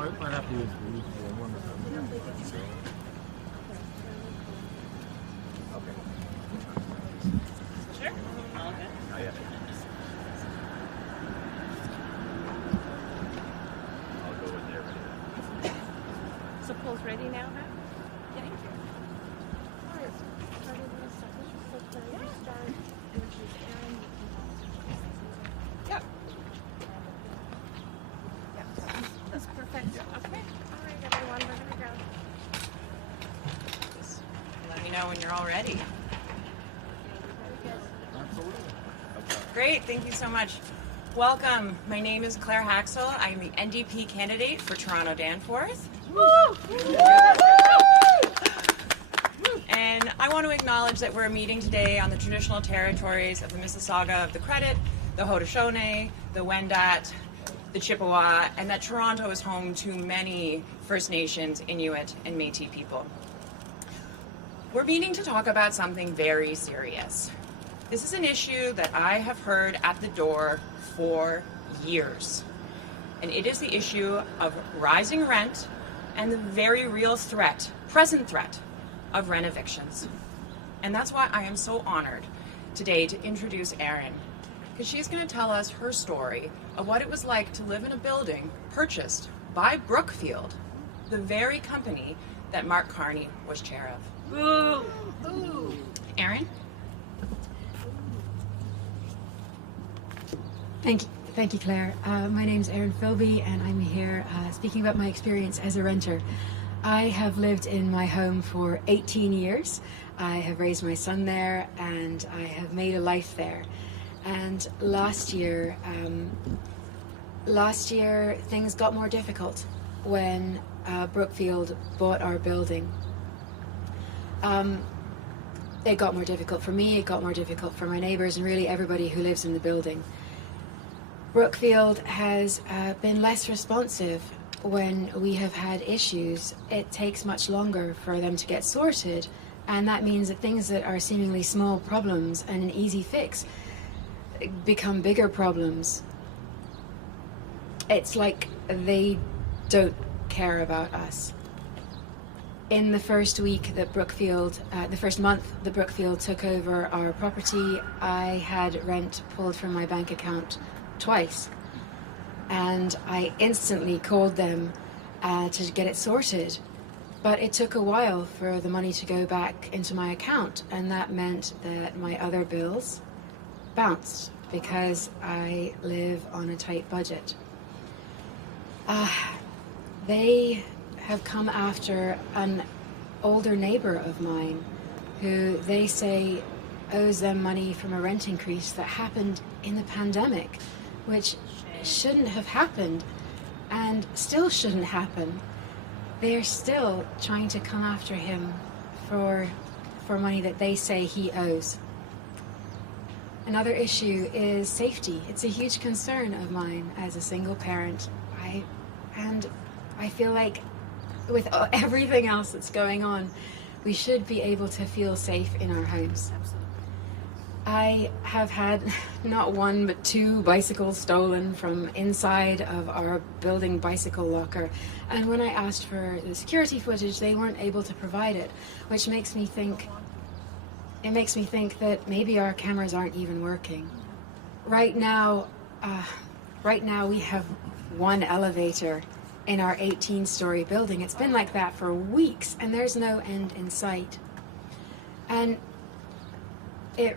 Might have to use one or something. Sure. All good. Oh, yeah. I'll go with there. So poll's ready now, huh? Yeah. Yep. That's perfect. Okay. All right, everyone, we're gonna go. Just let me know when you're all ready. Absolutely. Great, thank you so much. Welcome. My name is Claire Haxel. I'm the NDP candidate for Toronto Danforth. And I want to acknowledge that we're meeting today on the traditional territories of the Mississauga of the Credit, the Haudenosaunee, the Wendat, the Chippewa, and that Toronto is home to many First Nations, Inuit, and Métis people. We're meeting to talk about something very serious. This is an issue that I have heard at the door for years. And it is the issue of rising rent and the very real threat, present threat, of rent evictions. And that's why I am so honored today to introduce Erin, because she's going to tell us her story of what it was like to live in a building purchased by Brookfield, the very company that Mark Carney was chair of. Ooh. Ooh. Erin? Thank you, Claire. My name's Erin Philby, and I'm here speaking about my experience as a renter. I have lived in my home for 18 years. I have raised my son there, and I have made a life there. And last year things got more difficult when Brookfield bought our building. It got more difficult for me, it got more difficult for my neighbours, and really everybody who lives in the building. Brookfield has been less responsive when we have had issues. It takes much longer for them to get sorted, and that means that things that are seemingly small problems and an easy fix become bigger problems. It's like they don't care about us. In the first week that the first month that Brookfield took over our property, I had rent pulled from my bank account twice, and I instantly called them to get it sorted, but it took a while for the money to go back into my account, and that meant that my other bills bounced because I live on a tight budget. They have come after an older neighbor of mine who they say owes them money from a rent increase that happened in the pandemic, which shouldn't have happened and still shouldn't happen. They're still trying to come after him for money that they say he owes. Another issue is safety. It's a huge concern of mine as a single parent. I feel like with everything else that's going on, we should be able to feel safe in our homes. I have had not one but 2 bicycles stolen from inside of our building bicycle locker, and when I asked for the security footage, they weren't able to provide it, which makes me think that maybe our cameras aren't even working. Right now we have one elevator in our 18-story building. It's been like that for weeks, and there's no end in sight. And it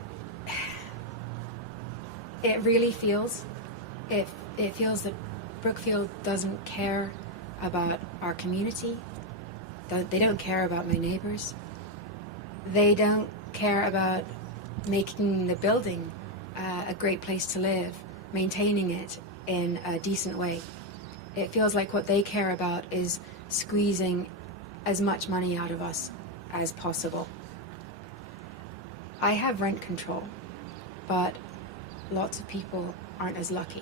really feels that Brookfield doesn't care about our community. They don't care about my neighbors. They don't care about making the building a great place to live, maintaining it in a decent way. It feels like what they care about is squeezing as much money out of us as possible. I have rent control, but lots of people aren't as lucky.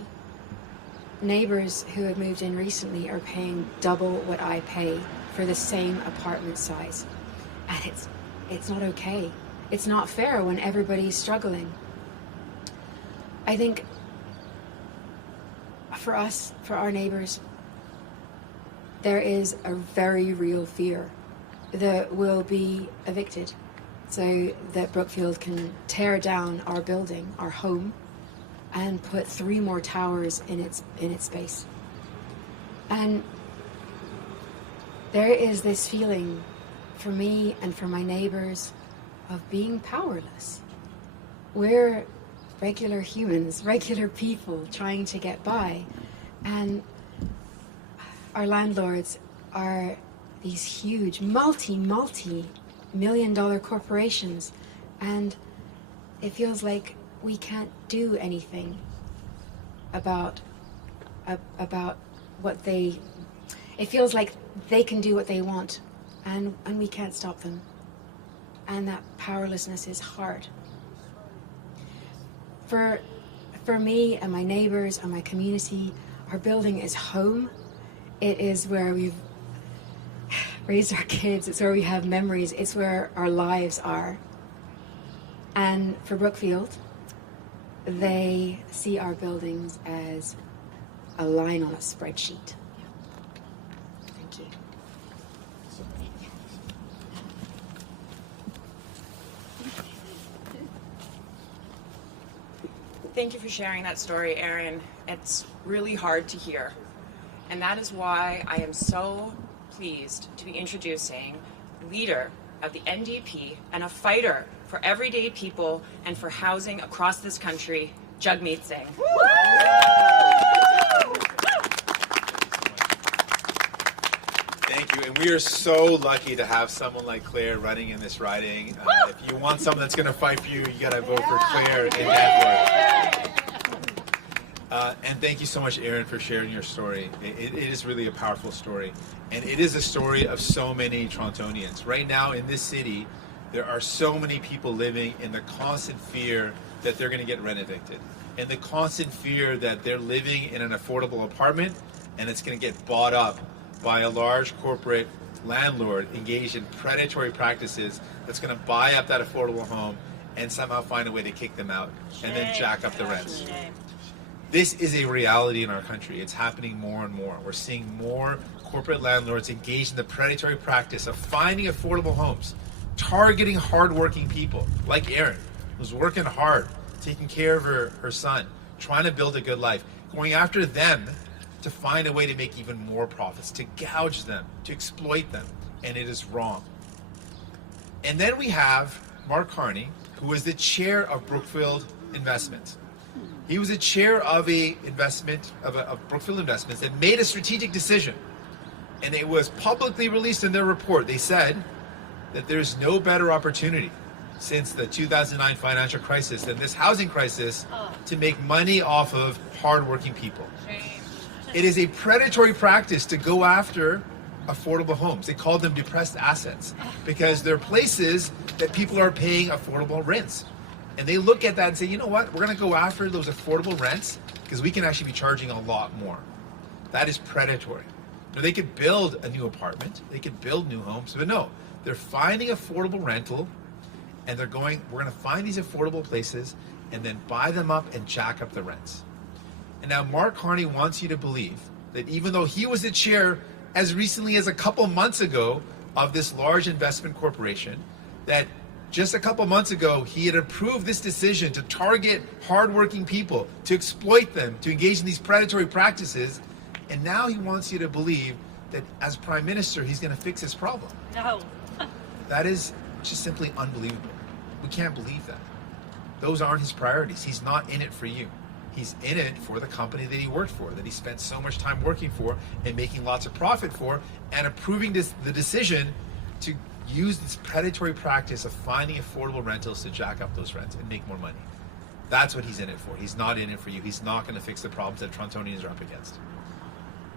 Neighbors who have moved in recently are paying double what I pay for the same apartment size. And it's not okay. It's not fair when everybody's struggling. I think for us, for our neighbors, there is a very real fear that we'll be evicted, so that Brookfield can tear down our building, our home, and put 3 more towers in its space. And there is this feeling for me and for my neighbors of being powerless. We're regular humans, regular people trying to get by, and our landlords are these huge multi-million-dollar corporations, and it feels like we can't do anything about what they. It feels like they can do what they want, and we can't stop them, and that powerlessness is hard. For me and my neighbors and my community, our building is home. It is where we've raised our kids. It's where we have memories. It's where our lives are. And for Brookfield, they see our buildings as a line on a spreadsheet. Thank you. Thank you for sharing that story, Erin. It's really hard to hear. And that is why I am so pleased to be introducing leader of the NDP and a fighter for everyday people and for housing across this country, Jagmeet Singh. Thank you, and we are so lucky to have someone like Claire running in this riding. If you want someone that's going to fight for you, you got to vote for Claire in Danforth. And thank you so much, Erin, for sharing your story. It is really a powerful story, and it is a story of so many Torontonians. Right now in this city, there are so many people living in the constant fear that they're going to get rent evicted, and the constant fear that they're living in an affordable apartment and it's going to get bought up by a large corporate landlord engaged in predatory practices that's going to buy up that affordable home and somehow find a way to kick them out and then jack up the rents. This is a reality in our country. It's happening more and more. We're seeing more corporate landlords engaged in the predatory practice of finding affordable homes, targeting hardworking people like Erin, who's working hard, taking care of her son, trying to build a good life, going after them to find a way to make even more profits, to gouge them, to exploit them, and it is wrong. And then we have Mark Carney, who is the chair of Brookfield Investments. He was a chair of of Brookfield Investments that made a strategic decision, and it was publicly released in their report. They said that there's no better opportunity since the 2009 financial crisis than this housing crisis to make money off of hardworking people. It is a predatory practice to go after affordable homes. They call them depressed assets because they're places that people are paying affordable rents. And they look at that and say, you know what, we're going to go after those affordable rents because we can actually be charging a lot more. That is predatory. Now, they could build a new apartment, they could build new homes, but no, they're finding affordable rental and they're going, we're going to find these affordable places and then buy them up and jack up the rents. And now Mark Carney wants you to believe that even though he was the chair as recently as a couple months ago of this large investment corporation, that just a couple months ago he had approved this decision to target hardworking people, to exploit them, to engage in these predatory practices, and now he wants you to believe that as Prime Minister he's going to fix this problem. No. That is just simply unbelievable. We can't believe that. Those aren't his priorities. He's not in it for you. He's in it for the company that he worked for, that he spent so much time working for and making lots of profit for, and approving the decision to use this predatory practice of finding affordable rentals to jack up those rents and make more money. That's what he's in it for. He's not in it for you. He's not going to fix the problems that Torontonians are up against.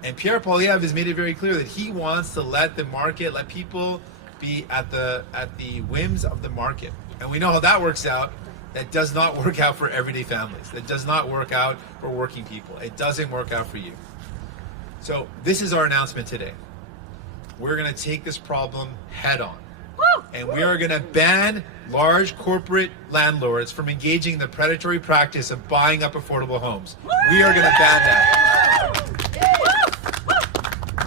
And Pierre Poilievre has made it very clear that he wants to let the market, let people be at the whims of the market. And we know how that works out. That does not work out for everyday families. That does not work out for working people. It doesn't work out for you. So this is our announcement today. We're going to take this problem head on. And we are going to ban large corporate landlords from engaging in the predatory practice of buying up affordable homes. We are going to ban that.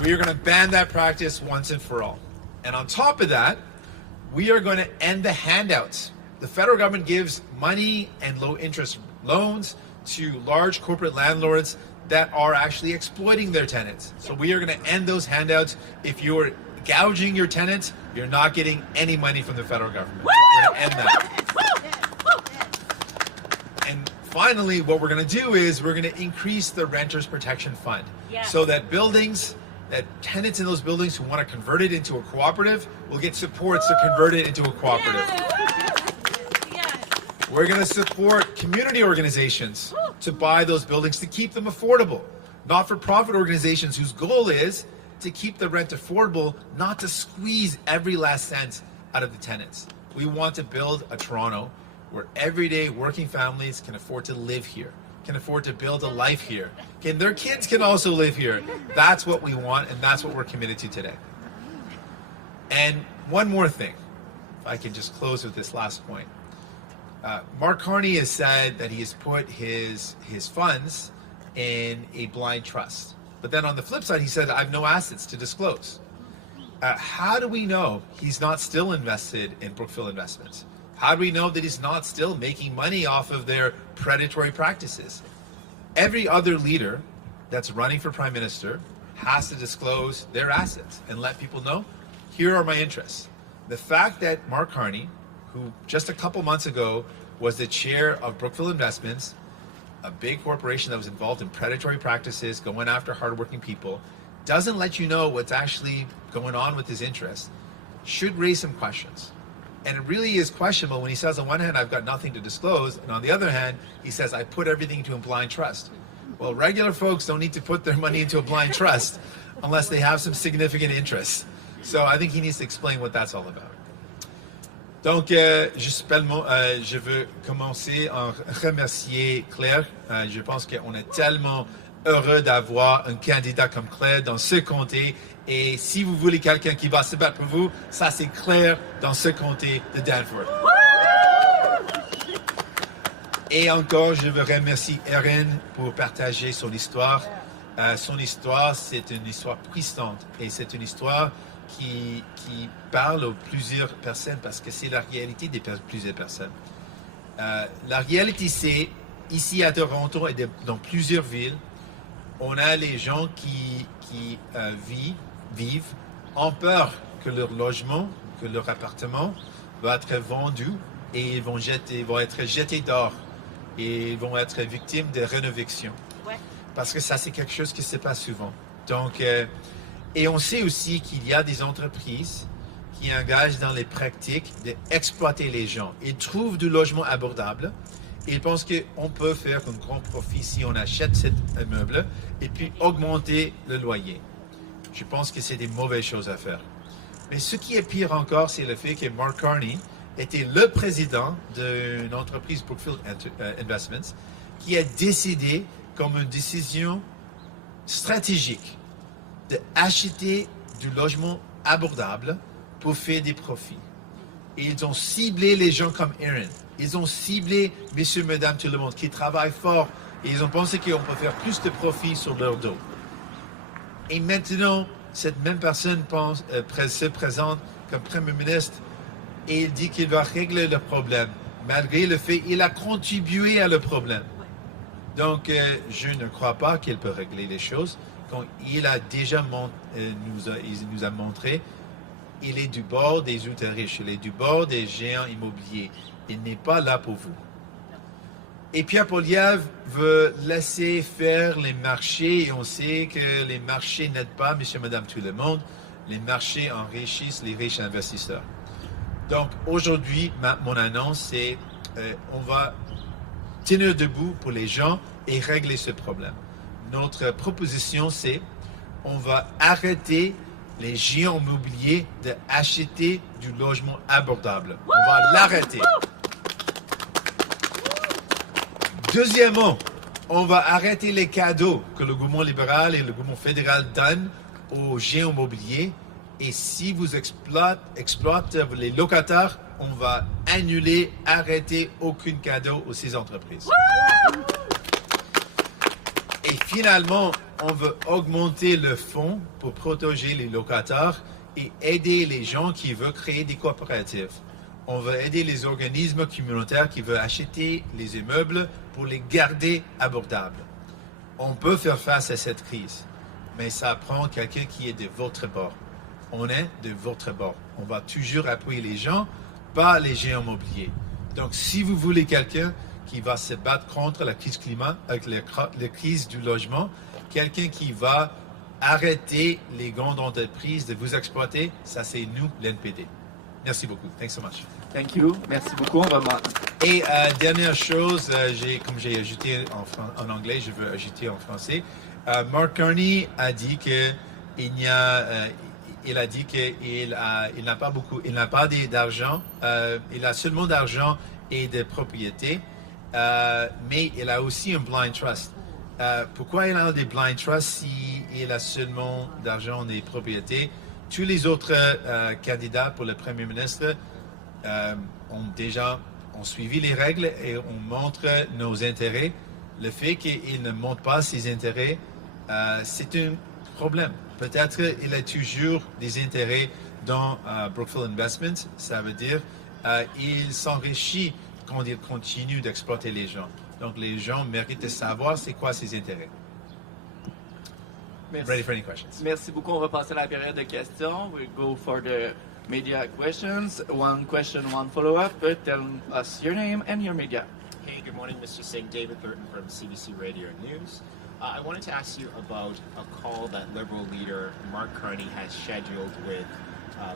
We are going to ban that practice once and for all. And on top of that, we are going to end the handouts. The federal government gives money and low interest loans to large corporate landlords that are actually exploiting their tenants. So we are going to end those handouts. If you're gouging your tenants, you're not getting any money from the federal government. We're going to end that. And finally, what we're going to do is we're going to increase the Renters Protection Fund so that tenants in those buildings who want to convert it into a cooperative will get supports to convert it into a cooperative. We're going to support community organizations to buy those buildings to keep them affordable. Not-for-profit organizations whose goal is to keep the rent affordable, not to squeeze every last cent out of the tenants. We want to build a Toronto where everyday working families can afford to live here, can afford to build a life here. Their kids can also live here. That's what we want, and that's what we're committed to today. And one more thing, if I can just close with this last point. Mark Carney has said that he has put his funds in a blind trust. But then on the flip side, he said, I have no assets to disclose. How do we know he's not still invested in Brookfield Investments? How do we know that he's not still making money off of their predatory practices? Every other leader that's running for Prime Minister has to disclose their assets and let people know, here are my interests. The fact that Mark Carney, who just a couple months ago was the chair of Brookfield Investments, a big corporation that was involved in predatory practices, going after hardworking people, doesn't let you know what's actually going on with his interests, should raise some questions. And it really is questionable when he says, on one hand, I've got nothing to disclose, and on the other hand, he says, I put everything into a blind trust. Well, regular folks don't need to put their money into a blind trust unless they have some significant interest. So I think he needs to explain what that's all about. Donc, je veux commencer en remercier Claire. Je pense qu'on est tellement heureux d'avoir un candidat comme Claire dans ce comté. Et si vous voulez quelqu'un qui va se battre pour vous, ça c'est Claire dans ce comté de Danforth. Et encore, je veux remercier Erin pour partager son histoire. Son histoire, c'est une histoire puissante et c'est une histoire qui parle aux plusieurs personnes parce que c'est la réalité de plusieurs personnes. La réalité, c'est ici à Toronto et dans plusieurs villes, on a les gens qui vivent en peur que leur logement, que leur appartement va être vendu et ils vont être jetés dehors et ils vont être victimes de rénovations. Ouais. Parce que ça, c'est quelque chose qui se passe souvent. Donc, et on sait aussi qu'il y a des entreprises qui engagent dans les pratiques d'exploiter les gens. Ils trouvent du logement abordable. Ils pensent qu'on peut faire un grand profit si on achète cet immeuble et puis augmenter le loyer. Je pense que c'est des mauvaises choses à faire. Mais ce qui est pire encore, c'est le fait que Mark Carney était le président d'une entreprise Brookfield Investments qui a décidé, comme une décision stratégique, d'acheter du logement abordable pour faire des profits. Et ils ont ciblé les gens comme Erin. Ils ont ciblé messieurs, mesdames, tout le monde qui travaillent fort et ils ont pensé qu'on peut faire plus de profit sur leur dos. Et maintenant, cette même personne se présente comme Premier ministre et il dit qu'il va régler le problème. Malgré le fait qu'il a contribué à le problème. Donc, je ne crois pas qu'il peut régler les choses. Quand il a déjà nous a montré, il est du bord des ultra-riches, il est du bord des géants immobiliers. Il n'est pas là pour vous. Et Pierre Poilievre veut laisser faire les marchés et on sait que les marchés n'aident pas, monsieur, madame, tout le monde. Les marchés enrichissent les riches investisseurs. Donc aujourd'hui, mon annonce, c'est on va tenir debout pour les gens et régler ce problème. Notre proposition, c'est on va arrêter les géants immobiliers d'acheter du logement abordable. On va l'arrêter. Deuxièmement, on va arrêter les cadeaux que le gouvernement libéral et le gouvernement fédéral donnent aux géants immobiliers. Et si vous exploitez les locataires, on va annuler, arrêter aucun cadeau aux ces entreprises. Et finalement, on veut augmenter le fonds pour protéger les locataires et aider les gens qui veulent créer des coopératives. On veut aider les organismes communautaires qui veulent acheter les immeubles pour les garder abordables. On peut faire face à cette crise, mais ça prend quelqu'un qui est de votre bord. On est de votre bord. On va toujours appuyer les gens, pas les géants immobiliers. Donc, si vous voulez quelqu'un qui va se battre contre la crise climat, avec la crise du logement, quelqu'un qui va arrêter les grandes entreprises de vous exploiter, ça c'est nous, l'NPD. Merci beaucoup. Thanks so much. Thank you. Merci beaucoup. On va Et dernière chose, comme j'ai ajouté en anglais, je veux ajouter en français. Mark Carney a dit que il a dit qu'il n'a pas beaucoup, il n'a pas d'argent, il a seulement d'argent et de propriété, mais il a aussi un blind trust. Pourquoi il a des blind trusts s'il a seulement d'argent et de propriété? Tous les autres candidats pour le Premier ministre ont suivi les règles et on montre nos intérêts. Le fait qu'il ne montre pas ses intérêts, c'est un problème. Peut-être qu'il a toujours des intérêts dans Brookfield Investments. Ça veut dire il s'enrichit quand il continue d'exploiter les gens. Donc les gens méritent de savoir c'est quoi ses intérêts. Merci. Ready for any questions? Merci beaucoup. On va passer à la période de questions. We go for the media questions. One question, one follow-up. Tell us your name and your media. Hey, good morning, Mr. Singh. David Burton from CBC Radio News. I wanted to ask you about a call that Liberal leader Mark Carney has scheduled with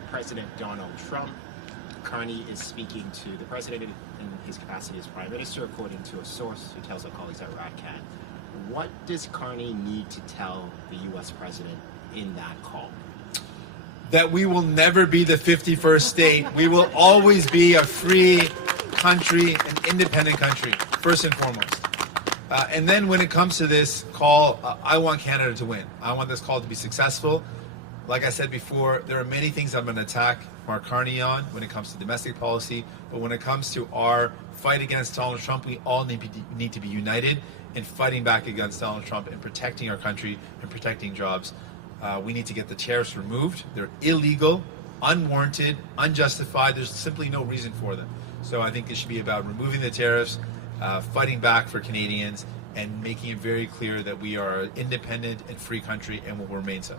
President Donald Trump. Carney is speaking to the president in his capacity as prime minister, according to a source who tells our colleagues at RADCAT. What does Carney need to tell the U.S. president in that call? That we will never be the 51st state. We will always be a free country, an independent country, first and foremost. And then when it comes to this call, I want Canada to win. I want this call to be successful. Like I said before, there are many things I'm going to attack Mark Carney on when it comes to domestic policy. But when it comes to our fight against Donald Trump, we all need to be united in fighting back against Donald Trump and protecting our country and protecting jobs. We need to get the tariffs removed. They're illegal, unwarranted, unjustified. There's simply no reason for them. So I think it should be about removing the tariffs, fighting back for Canadians, and making it very clear that we are an independent and free country and will remain so.